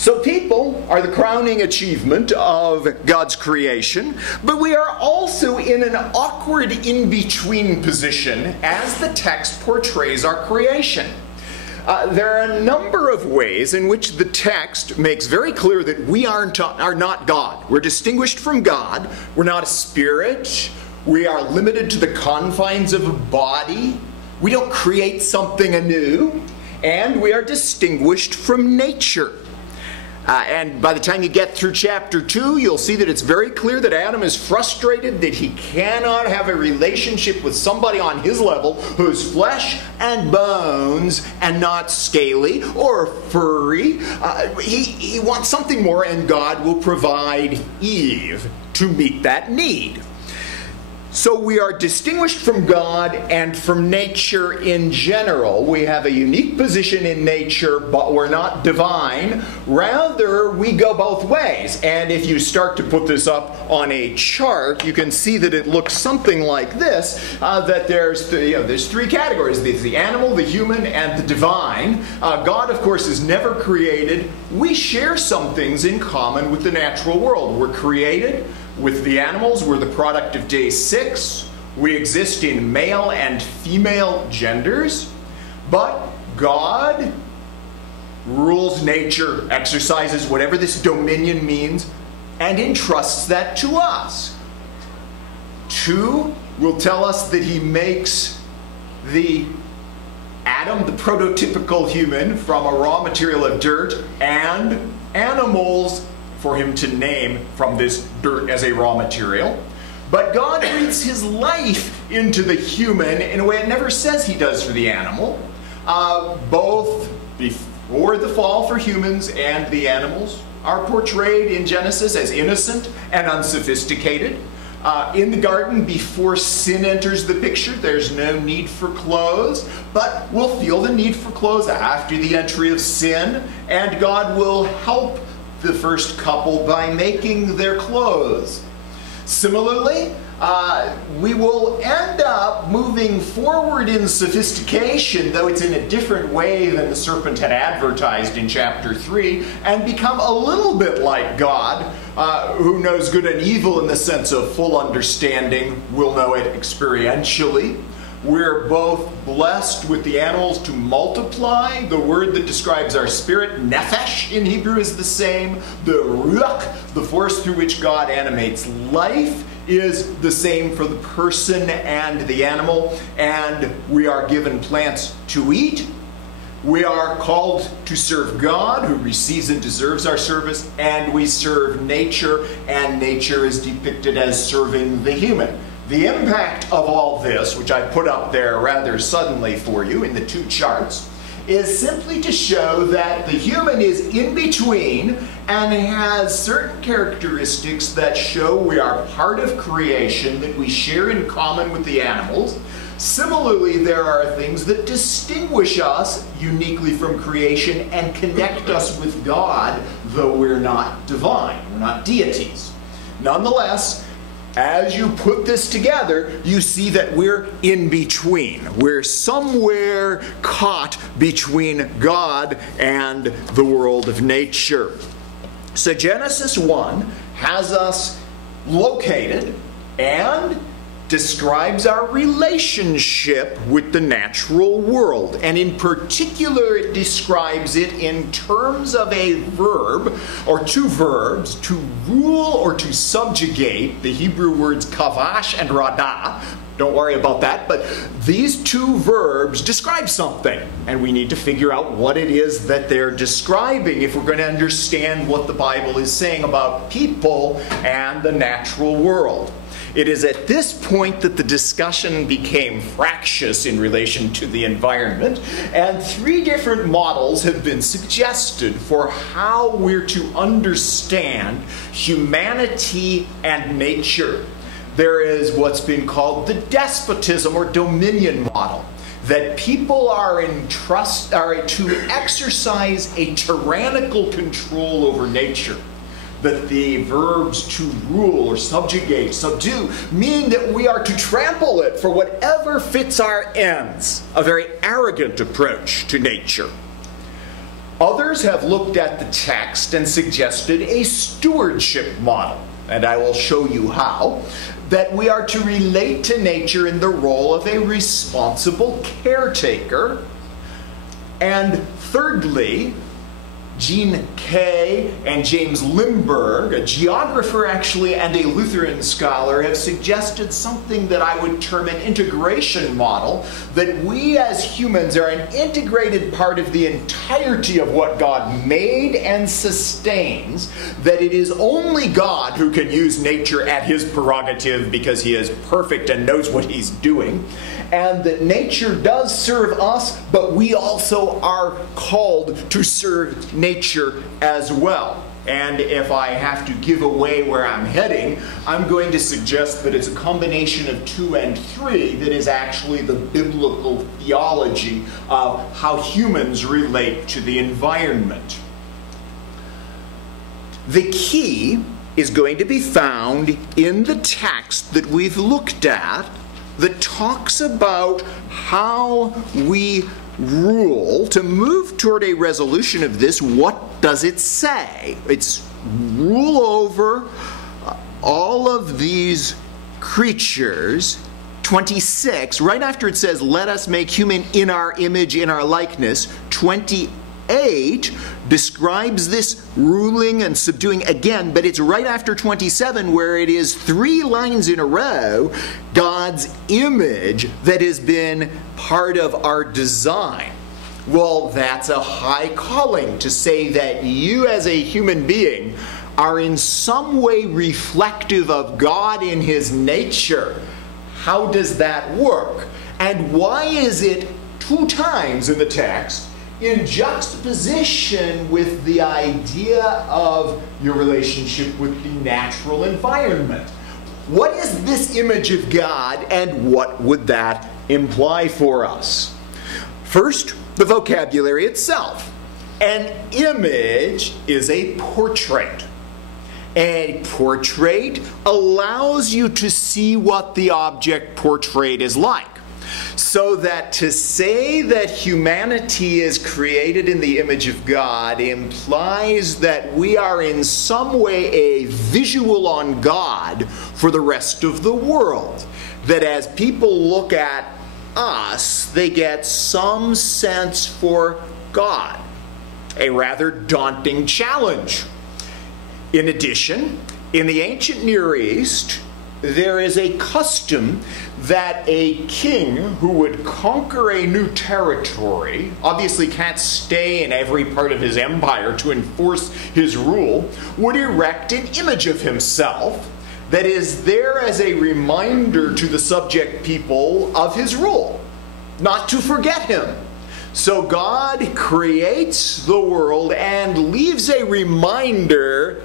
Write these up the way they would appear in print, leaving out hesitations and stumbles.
So people are the crowning achievement of God's creation, but we are also in an awkward in-between position as the text portrays our creation. There are a number of ways in which the text makes very clear that we are not God. We're distinguished from God. We're not a spirit. We are limited to the confines of a body. We don't create something anew. And we are distinguished from nature. And by the time you get through chapter 2, you'll see that it's very clear that Adam is frustrated that he cannot have a relationship with somebody on his level who's flesh and bones and not scaly or furry. He wants something more, and God will provide Eve to meet that need. So we are distinguished from God and from nature in general. We have a unique position in nature, but we're not divine. Rather, we go both ways. And if you start to put this up on a chart, you can see that it looks something like this, that there's three categories. There's the animal, the human, and the divine. God, of course, is never created. We share some things in common with the natural world. We're created. With the animals, we're the product of day 6. We exist in male and female genders. But God rules nature, exercises whatever this dominion means, and entrusts that to us. 2 will tell us that he makes the Adam, the prototypical human, from a raw material of dirt, and animals for him to name from this dirt as a raw material. But God breathes his life into the human in a way it never says he does for the animal. Both before the fall for humans and the animals are portrayed in Genesis as innocent and unsophisticated. In the garden, before sin enters the picture, there's no need for clothes, but we'll feel the need for clothes after the entry of sin, and God will help the first couple by making their clothes. Similarly, we will end up moving forward in sophistication, though it's in a different way than the serpent had advertised in chapter 3, and become a little bit like God, who knows good and evil in the sense of full understanding. We'll know it experientially. We're both blessed with the animals to multiply. The word that describes our spirit, nephesh in Hebrew, is the same. The ruach, the force through which God animates life, is the same for the person and the animal. And we are given plants to eat. We are called to serve God, who receives and deserves our service. And we serve nature, and nature is depicted as serving the human. The impact of all this, which I put up there rather suddenly for you in the 2 charts, is simply to show that the human is in between and has certain characteristics that show we are part of creation, that we share in common with the animals. Similarly, there are things that distinguish us uniquely from creation and connect us with God, though we're not divine, we're not deities. Nonetheless, as you put this together, you see that we're in between. We're somewhere caught between God and the world of nature. So Genesis 1 has us located and describes our relationship with the natural world. And in particular, it describes it in terms of a verb, or 2 verbs, to rule or to subjugate, the Hebrew words kavash and radah. Don't worry about that, but these 2 verbs describe something, and we need to figure out what it is that they're describing if we're going to understand what the Bible is saying about people and the natural world. It is at this point that the discussion became fractious in relation to the environment, and 3 different models have been suggested for how we're to understand humanity and nature. There is what's been called the despotism or dominion model, that people are to exercise a tyrannical control over nature. That the verbs to rule or subjugate, subdue, mean that we are to trample it for whatever fits our ends. A very arrogant approach to nature. Others have looked at the text and suggested a stewardship model, and I will show you how, that we are to relate to nature in the role of a responsible caretaker. And thirdly, Jean Kay and James Limburg, a geographer actually and a Lutheran scholar, have suggested something that I would term an integration model, that we as humans are an integrated part of the entirety of what God made and sustains, that it is only God who can use nature at his prerogative because he is perfect and knows what he's doing, and that nature does serve us, but we also are called to serve nature as well. And if I have to give away where I'm heading, I'm going to suggest that it's a combination of 2 and 3 that is actually the biblical theology of how humans relate to the environment. The key is going to be found in the text that we've looked at that talks about how we rule. To move toward a resolution of this, what does it say? It's rule over all of these creatures. 26, right after it says, let us make human in our image, in our likeness, 28 describes this ruling and subduing again, but it's right after 27 where it is 3 lines in a row, God's image that has been part of our design. Well, that's a high calling to say that you as a human being are in some way reflective of God in his nature. How does that work? And why is it 2 times in the text in juxtaposition with the idea of your relationship with the natural environment? What is this image of God, and what would that imply for us? First, the vocabulary itself. An image is a portrait. A portrait allows you to see what the object portrayed is like. So that to say that humanity is created in the image of God implies that we are in some way a visual on God for the rest of the world. That as people look at us, they get some sense for God. A rather daunting challenge. In addition, in the ancient Near East, there is a custom that a king who would conquer a new territory, obviously can't stay in every part of his empire to enforce his rule, would erect an image of himself that is there as a reminder to the subject people of his rule, not to forget him. So God creates the world and leaves a reminder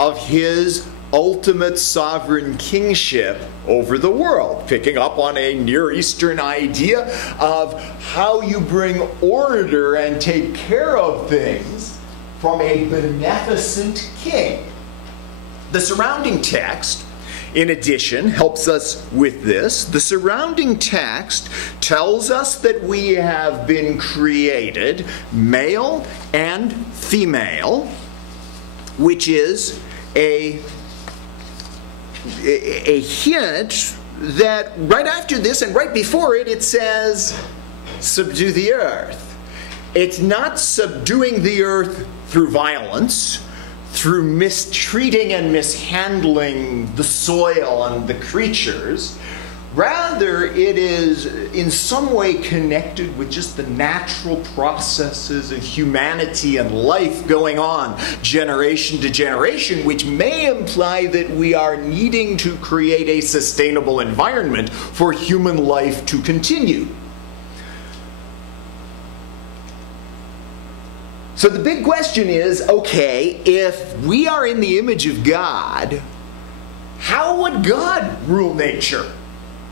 of his ultimate sovereign kingship over the world, picking up on a Near Eastern idea of how you bring order and take care of things from a beneficent king. The surrounding text, in addition, helps us with this. The surrounding text tells us that we have been created male and female, which is a hint that right after this and right before it, it says, subdue the earth. It's not subduing the earth through violence, through mistreating and mishandling the soil and the creatures. Rather, it is in some way connected with just the natural processes of humanity and life going on generation to generation, which may imply that we are needing to create a sustainable environment for human life to continue. So the big question is, okay, if we are in the image of God, how would God rule nature?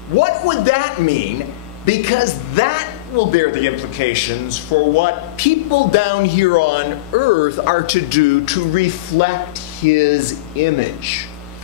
What would that mean? Because that will bear the implications for what people down here on earth are to do to reflect his image.